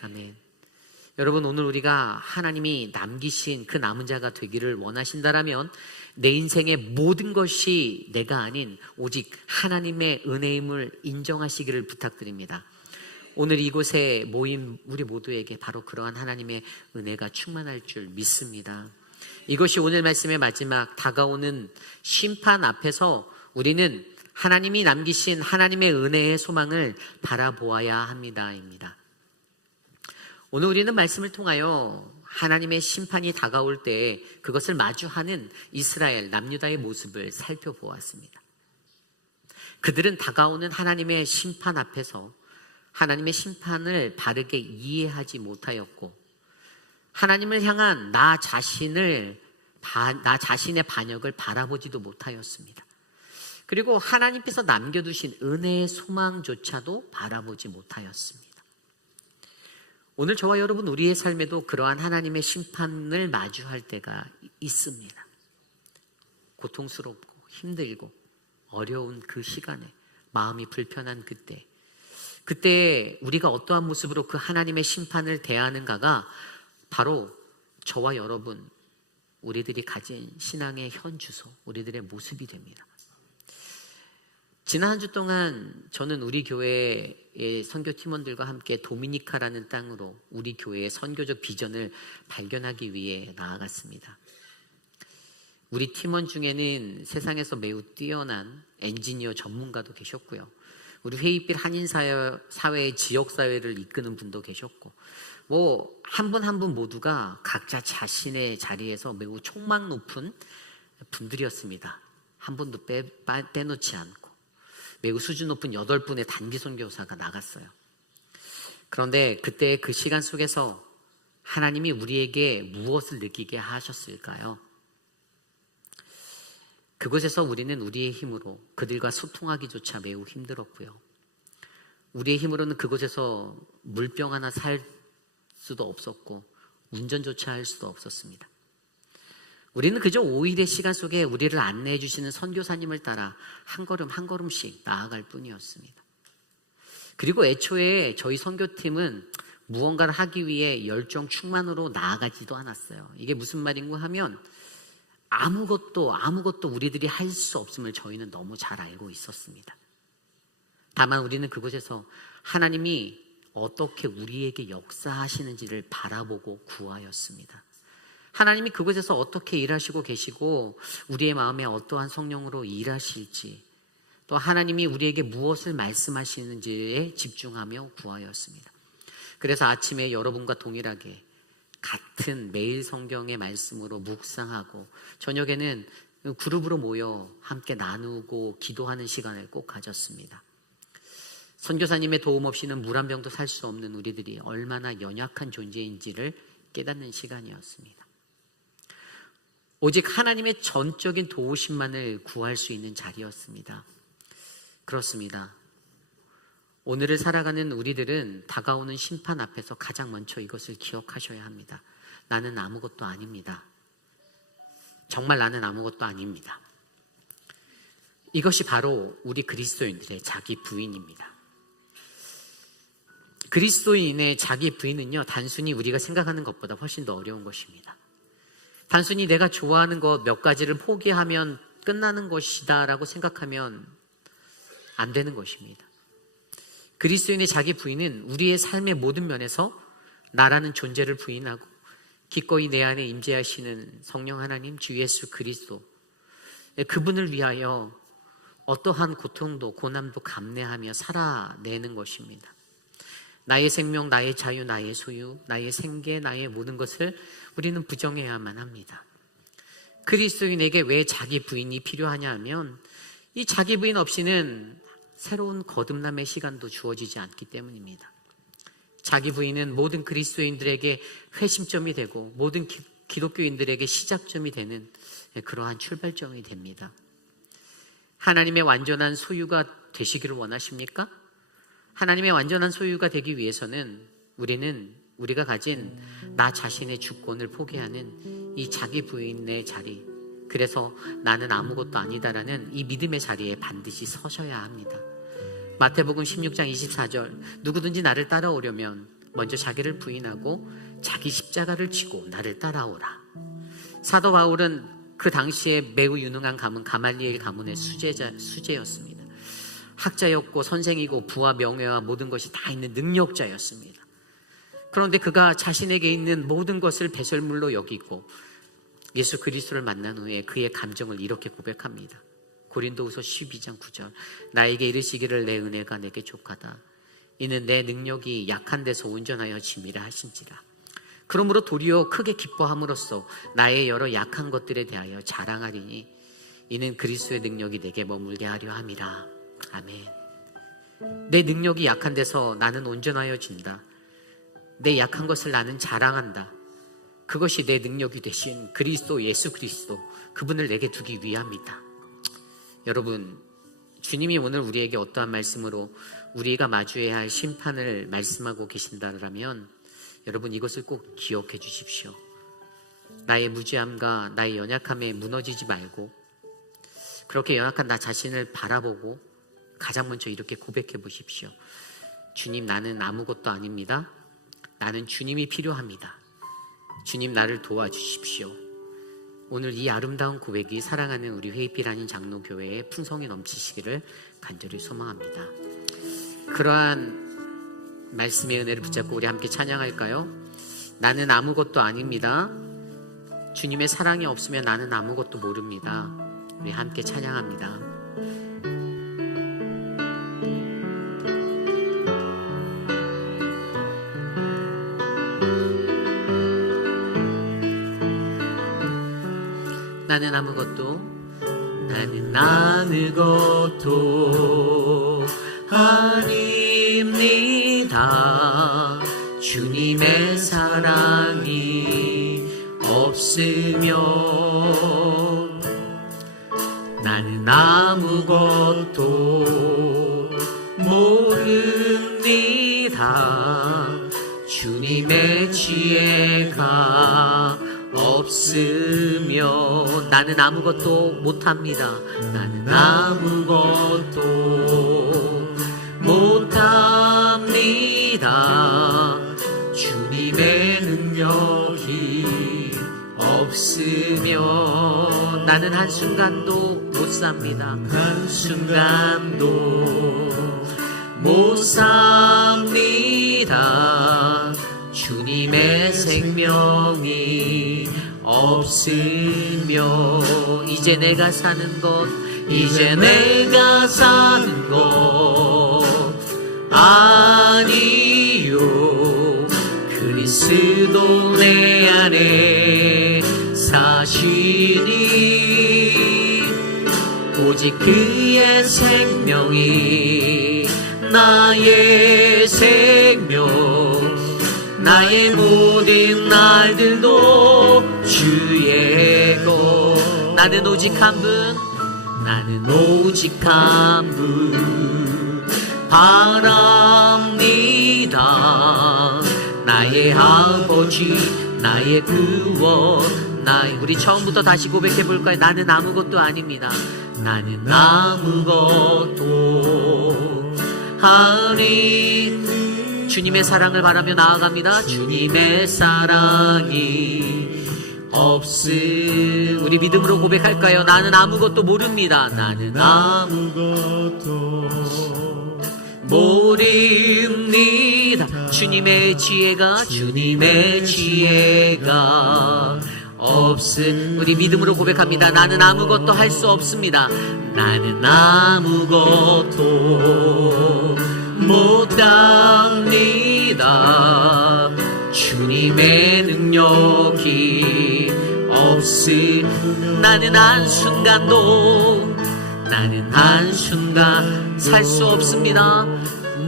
아멘. 여러분 오늘 우리가 하나님이 남기신 그 남은 자가 되기를 원하신다라면 내 인생의 모든 것이 내가 아닌 오직 하나님의 은혜임을 인정하시기를 부탁드립니다. 오늘 이곳에 모인 우리 모두에게 바로 그러한 하나님의 은혜가 충만할 줄 믿습니다. 이것이 오늘 말씀의 마지막 다가오는 심판 앞에서 우리는 하나님이 남기신 하나님의 은혜의 소망을 바라보아야 합니다입니다. 오늘 우리는 말씀을 통하여 하나님의 심판이 다가올 때 그것을 마주하는 이스라엘 남유다의 모습을 살펴보았습니다. 그들은 다가오는 하나님의 심판 앞에서 하나님의 심판을 바르게 이해하지 못하였고 하나님을 향한 나 자신의 반역을 바라보지도 못하였습니다. 그리고 하나님께서 남겨두신 은혜의 소망조차도 바라보지 못하였습니다. 오늘 저와 여러분 우리의 삶에도 그러한 하나님의 심판을 마주할 때가 있습니다. 고통스럽고 힘들고 어려운 그 시간에 마음이 불편한 그때 우리가 어떠한 모습으로 그 하나님의 심판을 대하는가가 바로 저와 여러분 우리들이 가진 신앙의 현주소, 우리들의 모습이 됩니다. 지난 한 주 동안 저는 우리 교회의 선교팀원들과 함께 도미니카라는 땅으로 우리 교회의 선교적 비전을 발견하기 위해 나아갔습니다. 우리 팀원 중에는 세상에서 매우 뛰어난 엔지니어 전문가도 계셨고요. 우리 회의빛 한인사회의 지역사회를 이끄는 분도 계셨고 한 분 한 분 모두가 각자 자신의 자리에서 매우 촉망 높은 분들이었습니다. 한 분도 빼놓지 않고 매우 수준 높은 8분의 단기 선교사가 나갔어요. 그런데 그때 그 시간 속에서 하나님이 우리에게 무엇을 느끼게 하셨을까요? 그곳에서 우리는 우리의 힘으로 그들과 소통하기조차 매우 힘들었고요. 우리의 힘으로는 그곳에서 물병 하나 살 수도 없었고 운전조차 할 수도 없었습니다. 우리는 그저 5일의 시간 속에 우리를 안내해 주시는 선교사님을 따라 한 걸음 한 걸음씩 나아갈 뿐이었습니다. 그리고 애초에 저희 선교팀은 무언가를 하기 위해 열정 충만으로 나아가지도 않았어요. 이게 무슨 말인가 하면 아무것도 우리들이 할 수 없음을 저희는 너무 잘 알고 있었습니다. 다만 우리는 그곳에서 하나님이 어떻게 우리에게 역사하시는지를 바라보고 구하였습니다. 하나님이 그곳에서 어떻게 일하시고 계시고 우리의 마음에 어떠한 성령으로 일하실지 또 하나님이 우리에게 무엇을 말씀하시는지에 집중하며 구하였습니다. 그래서 아침에 여러분과 동일하게 같은 매일 성경의 말씀으로 묵상하고 저녁에는 그룹으로 모여 함께 나누고 기도하는 시간을 꼭 가졌습니다. 선교사님의 도움 없이는 물 한 병도 살 수 없는 우리들이 얼마나 연약한 존재인지를 깨닫는 시간이었습니다. 오직 하나님의 전적인 도우심만을 구할 수 있는 자리였습니다. 그렇습니다. 오늘을 살아가는 우리들은 다가오는 심판 앞에서 가장 먼저 이것을 기억하셔야 합니다. 나는 아무것도 아닙니다. 정말 나는 아무것도 아닙니다. 이것이 바로 우리 그리스도인들의 자기 부인입니다. 그리스도인의 자기 부인은요, 단순히 우리가 생각하는 것보다 훨씬 더 어려운 것입니다. 단순히 내가 좋아하는 것 몇 가지를 포기하면 끝나는 것이다 라고 생각하면 안 되는 것입니다. 그리스도인의 자기 부인은 우리의 삶의 모든 면에서 나라는 존재를 부인하고 기꺼이 내 안에 임재하시는 성령 하나님 주 예수 그리스도, 그분을 위하여 어떠한 고통도 고난도 감내하며 살아내는 것입니다. 나의 생명, 나의 자유, 나의 소유, 나의 생계, 나의 모든 것을 우리는 부정해야만 합니다. 그리스도인에게 왜 자기 부인이 필요하냐 하면 이 자기 부인 없이는 새로운 거듭남의 시간도 주어지지 않기 때문입니다. 자기 부인은 모든 그리스도인들에게 회심점이 되고 모든 기독교인들에게 시작점이 되는 그러한 출발점이 됩니다. 하나님의 완전한 소유가 되시기를 원하십니까? 하나님의 완전한 소유가 되기 위해서는 우리가 가진 나 자신의 주권을 포기하는 이 자기 부인의 자리, 그래서 나는 아무것도 아니다라는 이 믿음의 자리에 반드시 서셔야 합니다. 마태복음 16장 24절, 누구든지 나를 따라오려면 먼저 자기를 부인하고 자기 십자가를 지고 나를 따라오라. 사도 바울은 그 당시에 매우 유능한 가문 가말리엘 가문의 수제였습니다. 학자였고 선생이고 부와 명예와 모든 것이 다 있는 능력자였습니다. 그런데 그가 자신에게 있는 모든 것을 배설물로 여기고 예수 그리스도를 만난 후에 그의 감정을 이렇게 고백합니다. 고린도후서 12장 9절, 나에게 이르시기를 내 은혜가 내게 족하다. 이는 내 능력이 약한 데서 온전하여 짐이라 하신지라. 그러므로 도리어 크게 기뻐함으로써 나의 여러 약한 것들에 대하여 자랑하리니 이는 그리스도의 능력이 내게 머물게 하려 함이라. 아멘. 내 능력이 약한 데서 나는 온전하여 진다. 내 약한 것을 나는 자랑한다. 그것이 내 능력이 되신 그리스도, 예수 그리스도, 그분을 내게 두기 위함이다. 여러분, 주님이 오늘 우리에게 어떠한 말씀으로 우리가 마주해야 할 심판을 말씀하고 계신다라면 여러분 이것을 꼭 기억해 주십시오. 나의 무지함과 나의 연약함에 무너지지 말고 그렇게 연약한 나 자신을 바라보고 가장 먼저 이렇게 고백해 보십시오. 주님, 나는 아무것도 아닙니다. 나는 주님이 필요합니다. 주님, 나를 도와주십시오. 오늘 이 아름다운 고백이 사랑하는 우리 회의필 한인 장로교회에 풍성이 넘치시기를 간절히 소망합니다. 그러한 말씀의 은혜를 붙잡고 우리 함께 찬양할까요? 나는 아무것도 아닙니다. 주님의 사랑이 없으면 나는 아무것도 모릅니다. 우리 함께 찬양합니다. 나는 아무것도 아닙니다. 주님의 사랑이 없으면 나는 아무것도 모릅니다. 주님의 지혜가 없으면 나는 아무것도 못합니다. 나는 아무것도 못합니다. 주님의 능력이 없으면 나는 한순간도 못 삽니다. 한순간도 못 삽니다. 주님의 생명이 없으며 이제 내가 사는 것 아니요. 그리스도 내 안에 사시니 오직 그의 생명이 나의 생명, 나의 모든 날들도 주의 것. 나는 오직 한 분 바랍니다. 나의 아버지, 나의 구원, 우리 처음부터 다시 고백해 볼까요? 나는 아무것도 아닙니다. 나는 아무것도 주님의 사랑을 바라며 나아갑니다. 주님의 사랑이 없음. 우리 믿음으로 고백할까요? 나는 아무것도 모릅니다. 나는 아무것도 모릅니다. 주님의 지혜가 없음. 우리 믿음으로 고백합니다. 나는 아무것도 할 수 없습니다. 나는 아무것도 못합니다. 주님의 능력이 없음. 나는 한순간 살 수 없습니다.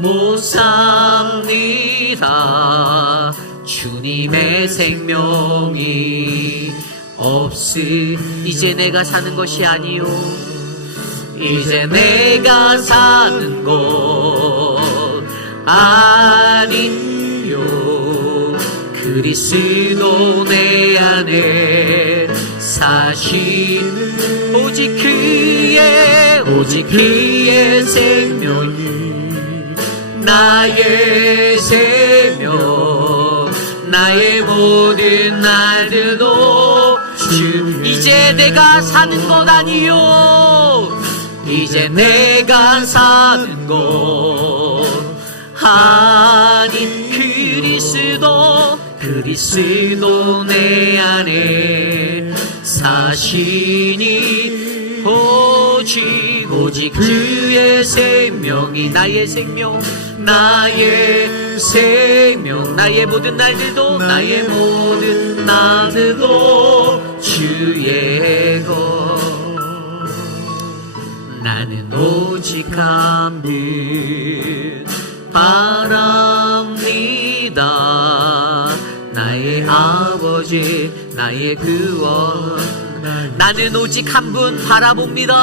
못 삽니다. 주님의 생명이 없음. 이제 내가 사는 것이 아니요, 이제 내가 사는 것 아니요, 그리스도 내 안에 사시는 오직 그의 생명이 나의 생명, 나의 모든 날들도 주. 이제 내가 사는 것 아니요, 이제 내가 사는 것 아닌 그리스도 내 안에 사시니 오직 주의 생명이 나의 생명, 나의 모든 날들도 주의 것. 나는 오직 한 분 바랍니다. 나의 아버지, 나의 구원. 나는 오직 한 분 바라봅니다.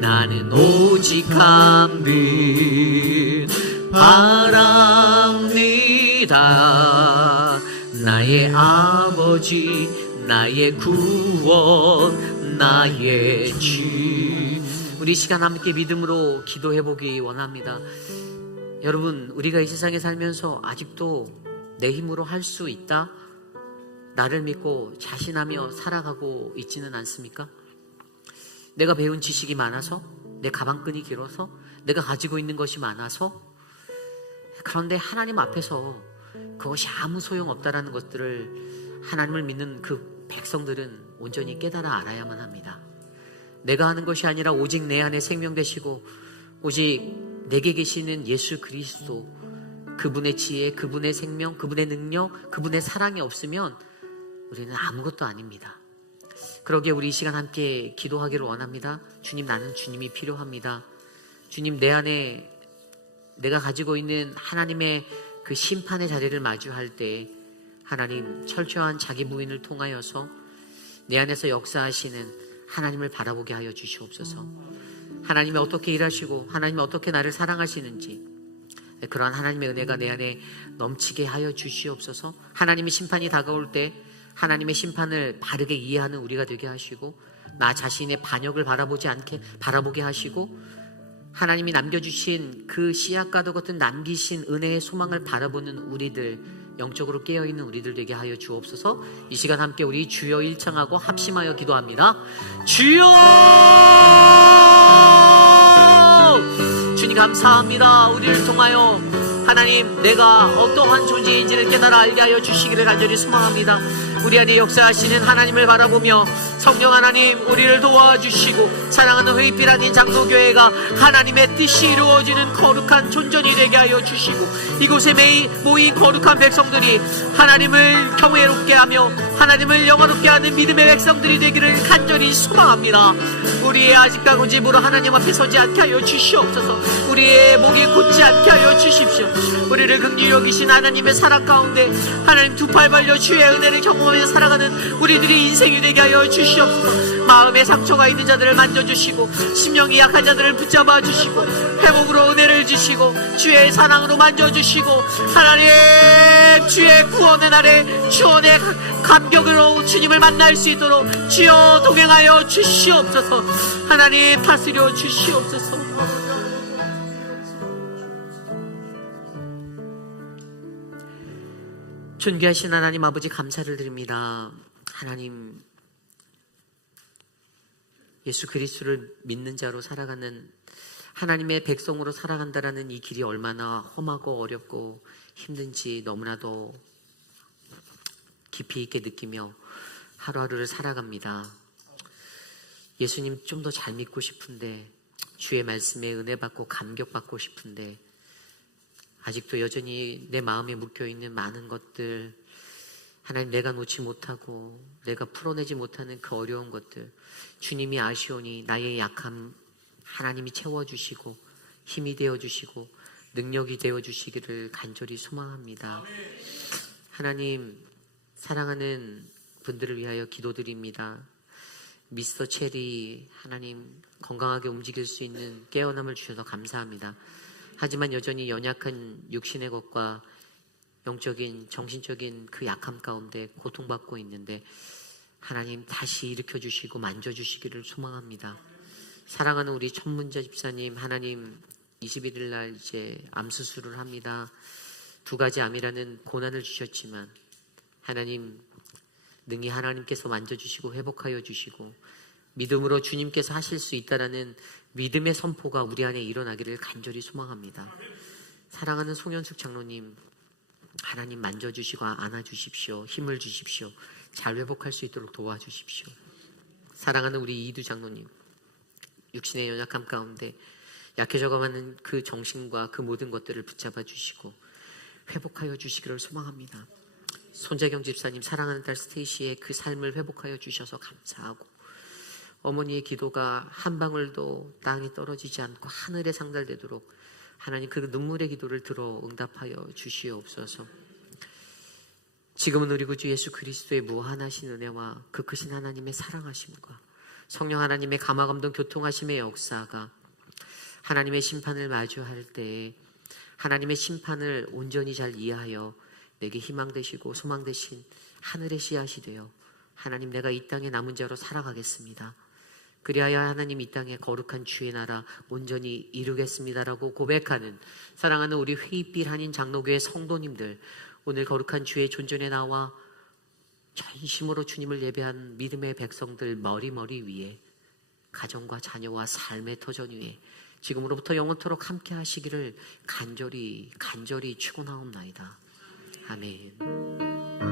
나는 오직 한 분 바랍니다. 나의 아버지, 나의 구원, 나의 주. 우리 시간 함께 믿음으로 기도해보기 원합니다. 여러분, 우리가 이 세상에 살면서 아직도 내 힘으로 할 수 있다, 나를 믿고 자신하며 살아가고 있지는 않습니까? 내가 배운 지식이 많아서, 내 가방끈이 길어서, 내가 가지고 있는 것이 많아서, 그런데 하나님 앞에서 그것이 아무 소용없다라는 것들을 하나님을 믿는 그 백성들은 온전히 깨달아 알아야만 합니다. 내가 하는 것이 아니라 오직 내 안에 생명 되시고 오직 내게 계시는 예수 그리스도, 그분의 지혜, 그분의 생명, 그분의 능력, 그분의 사랑이 없으면 우리는 아무것도 아닙니다. 그러기에 우리 이 시간 함께 기도하기를 원합니다. 주님, 나는 주님이 필요합니다. 주님, 내 안에 내가 가지고 있는 하나님의 그 심판의 자리를 마주할 때 하나님 철저한 자기 부인을 통하여서 내 안에서 역사하시는 하나님을 바라보게 하여 주시옵소서. 하나님이 어떻게 일하시고 하나님이 어떻게 나를 사랑하시는지, 그러한 하나님의 은혜가 내 안에 넘치게 하여 주시옵소서. 하나님의 심판이 다가올 때 하나님의 심판을 바르게 이해하는 우리가 되게 하시고, 나 자신의 반역을 바라보게 하시고, 하나님이 남겨주신 그 씨앗과도 같은 남기신 은혜의 소망을 바라보는 우리들, 영적으로 깨어있는 우리들 되게 하여 주옵소서. 이 시간 함께 우리 주여 일창하고 합심하여 기도합니다. 주여! 주님 감사합니다. 우리를 통하여 하나님, 내가 어떠한 존재인지를 깨달아 알게 하여 주시기를 간절히 소망합니다. 우리 안에 역사하시는 하나님을 바라보며 성령 하나님, 우리를 도와주시고 사랑하는 회의빛 아닌 장로교회가 하나님의 뜻이 이루어지는 거룩한 존전이 되게 하여 주시고, 이곳에 모인 거룩한 백성들이 하나님을 경외롭게 하며 하나님을 영화롭게 하는 믿음의 백성들이 되기를 간절히 소망합니다. 우리의 아직과 고집으로 하나님 앞에 서지 않게 하여 주시옵소서. 우리의 목이 곧지 않게 하여 주십시오. 우리를 긍휼히 여기신 하나님의 사랑 가운데 하나님 두 팔 벌려 주의 은혜를 경험하며 살아가는 우리들의 인생이 되게 하여 주시옵소서. 마음에 상처가 있는 자들을 만져주시고 심령이 약한 자들을 붙잡아 주시고 회복으로 은혜를 주시고 주의 사랑으로 만져주시고, 하나님 주의 구원의 날에 주원의 감격으로 주님을 만날 수 있도록 주여 동행하여 주시옵소서. 하나님 다스려 주시옵소서. 존귀하신 하나님 아버지, 감사를 드립니다. 하나님, 예수 그리스도를 믿는 자로 살아가는 하나님의 백성으로 살아간다라는 이 길이 얼마나 험하고 어렵고 힘든지 너무나도 깊이 있게 느끼며 하루하루를 살아갑니다. 예수님 좀 더 잘 믿고 싶은데, 주의 말씀에 은혜 받고 감격 받고 싶은데, 아직도 여전히 내 마음에 묶여있는 많은 것들, 하나님, 내가 놓지 못하고 내가 풀어내지 못하는 그 어려운 것들, 주님이 아시오니 나의 약함 하나님이 채워주시고 힘이 되어주시고 능력이 되어주시기를 간절히 소망합니다. 하나님, 사랑하는 분들을 위하여 기도드립니다. 미스터 체리, 하나님 건강하게 움직일 수 있는 깨어남을 주셔서 감사합니다. 하지만 여전히 연약한 육신의 것과 영적인, 정신적인 그 약함 가운데 고통받고 있는데, 하나님 다시 일으켜주시고 만져주시기를 소망합니다. 사랑하는 우리 천문자 집사님, 하나님 21일 날 이제 암수술을 합니다. 2가지 암이라는 고난을 주셨지만 하나님, 능히 하나님께서 만져주시고 회복하여 주시고 믿음으로 주님께서 하실 수 있다라는 믿음의 선포가 우리 안에 일어나기를 간절히 소망합니다. 사랑하는 송현숙 장로님, 하나님 만져주시고 안아주십시오. 힘을 주십시오. 잘 회복할 수 있도록 도와주십시오. 사랑하는 우리 이두 장로님, 육신의 연약함 가운데 약해져가는 그 정신과 그 모든 것들을 붙잡아 주시고 회복하여 주시기를 소망합니다. 손재경 집사님, 사랑하는 딸 스테이시의 그 삶을 회복하여 주셔서 감사하고, 어머니의 기도가 한 방울도 땅에 떨어지지 않고 하늘에 상달되도록 하나님 그 눈물의 기도를 들어 응답하여 주시옵소서. 지금은 우리 구주 예수 그리스도의 무한하신 은혜와 그 크신 하나님의 사랑하심과 성령 하나님의 감화감동 교통하심의 역사가 하나님의 심판을 마주할 때에 하나님의 심판을 온전히 잘 이해하여 내게 희망 되시고 소망 되신 하늘의 씨앗이 되어 하나님, 내가 이 땅에 남은 자로 살아가겠습니다. 그리하여 하나님 이 땅에 거룩한 주의 나라 온전히 이루겠습니다라고 고백하는 사랑하는 우리 회의빛 한인 장로교회 성도님들, 오늘 거룩한 주의 존전에 나와 전심으로 주님을 예배한 믿음의 백성들 머리 위에, 가정과 자녀와 삶의 터전 위에 지금으로부터 영원토록 함께 하시기를 간절히 축원하옵나이다. 아멘.